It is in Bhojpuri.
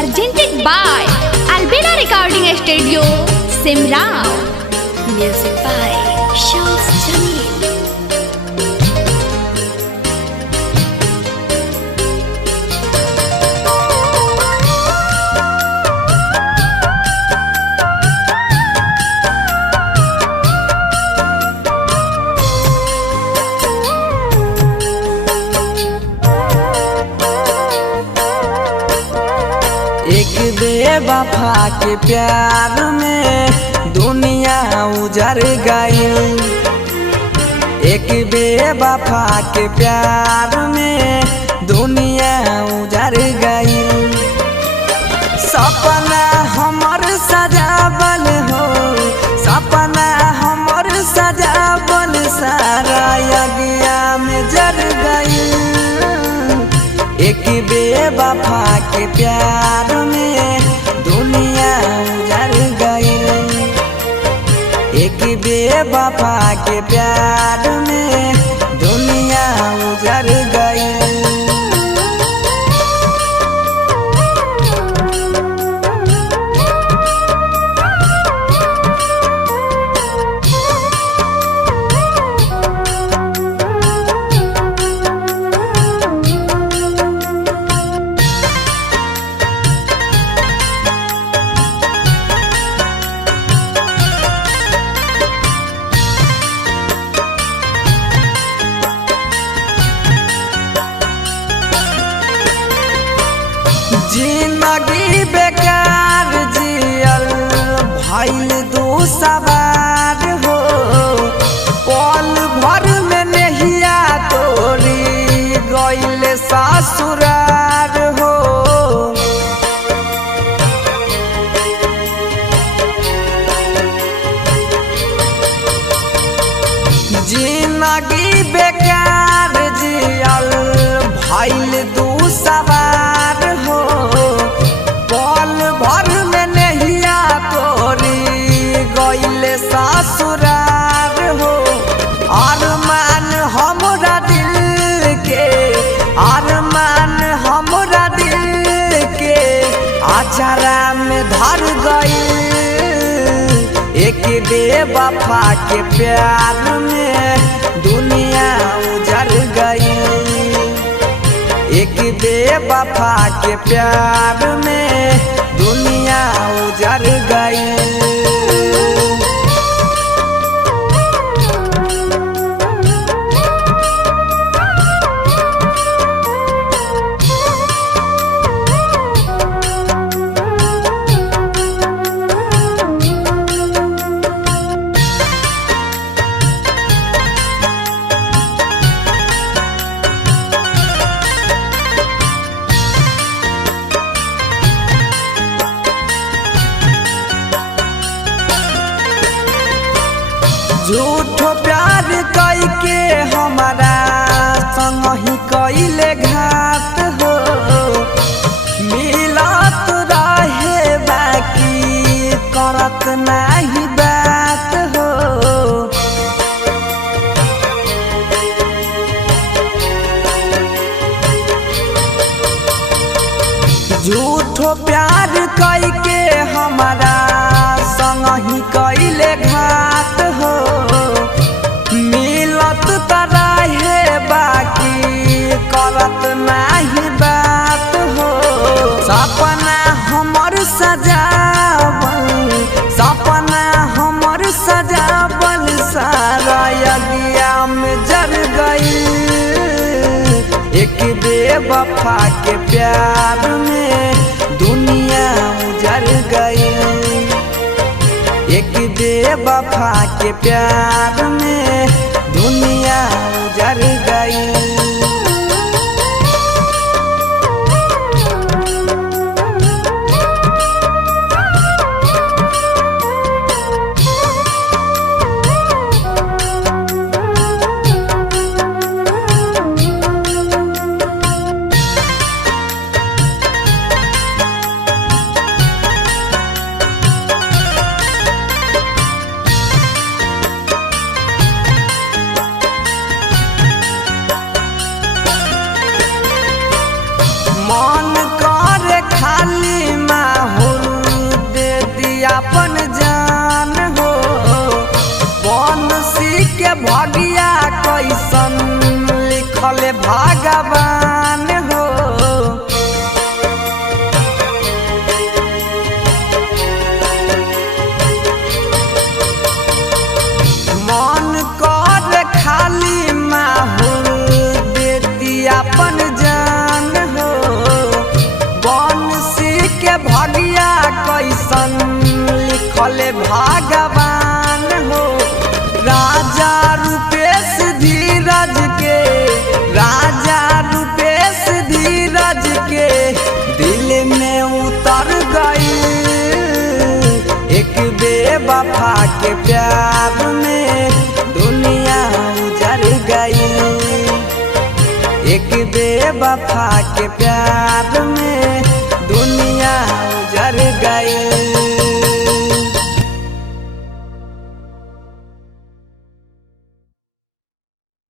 presented by Albina Recording Studio, Simrao. Music by Shams Jamil. एक बेवफा के प्यार में दुनिया उजड़ गई। एक बेवफा के प्यार में दुनिया उजड़ गई। सपना हमर सजावल हो, सपना हमर सजावल सारा अगिया में जल गई। एक बेवफा के प्यार में दुनिया उजड़ गई। एक बेवफा के प्यार में दुनिया उजड़ गई। जिंदगी बेकार जियल भइल दू सवार हो। पल भर में नहिया तोरी गइल ससुरार हो। जिंदगी बेकार जियल भइल दू सवार हो। पल भर में नहिया तोरी गइल ससुरार हो। अरमान हमरा दिल के, अरमान हमरा दिल के अचारा में धर गई। एक बेवफा के प्यार में दुनिया उजड़ गई। एक बेवफा के प्यार में दुनिया उजड़ गई। झूठो प्यार कई के हमारा संग ही कइले घात हो। मिलत रहे बाकी करत नाही बात हो। झूठो प्यार कई के हमारा संग ही कइले घात हो। मिलत रहे बाकी करत नाही बात हो। सपना हमर सजावल, सपना हमर सजावल सारा अगिया में जल गई। एक बेवफा के प्यार में दुनिया उजड़ गई। एक बेवफा के प्यार में दुनिया उजड़ गई। के भगिया कैसन लिखल भगवान हो। राजा रूपेश धीरज के, राजा रूपेश धीरज के दिल में उतर गई। एक बेवफा के प्यार में दुनिया उजड़ गई। एक बेवफा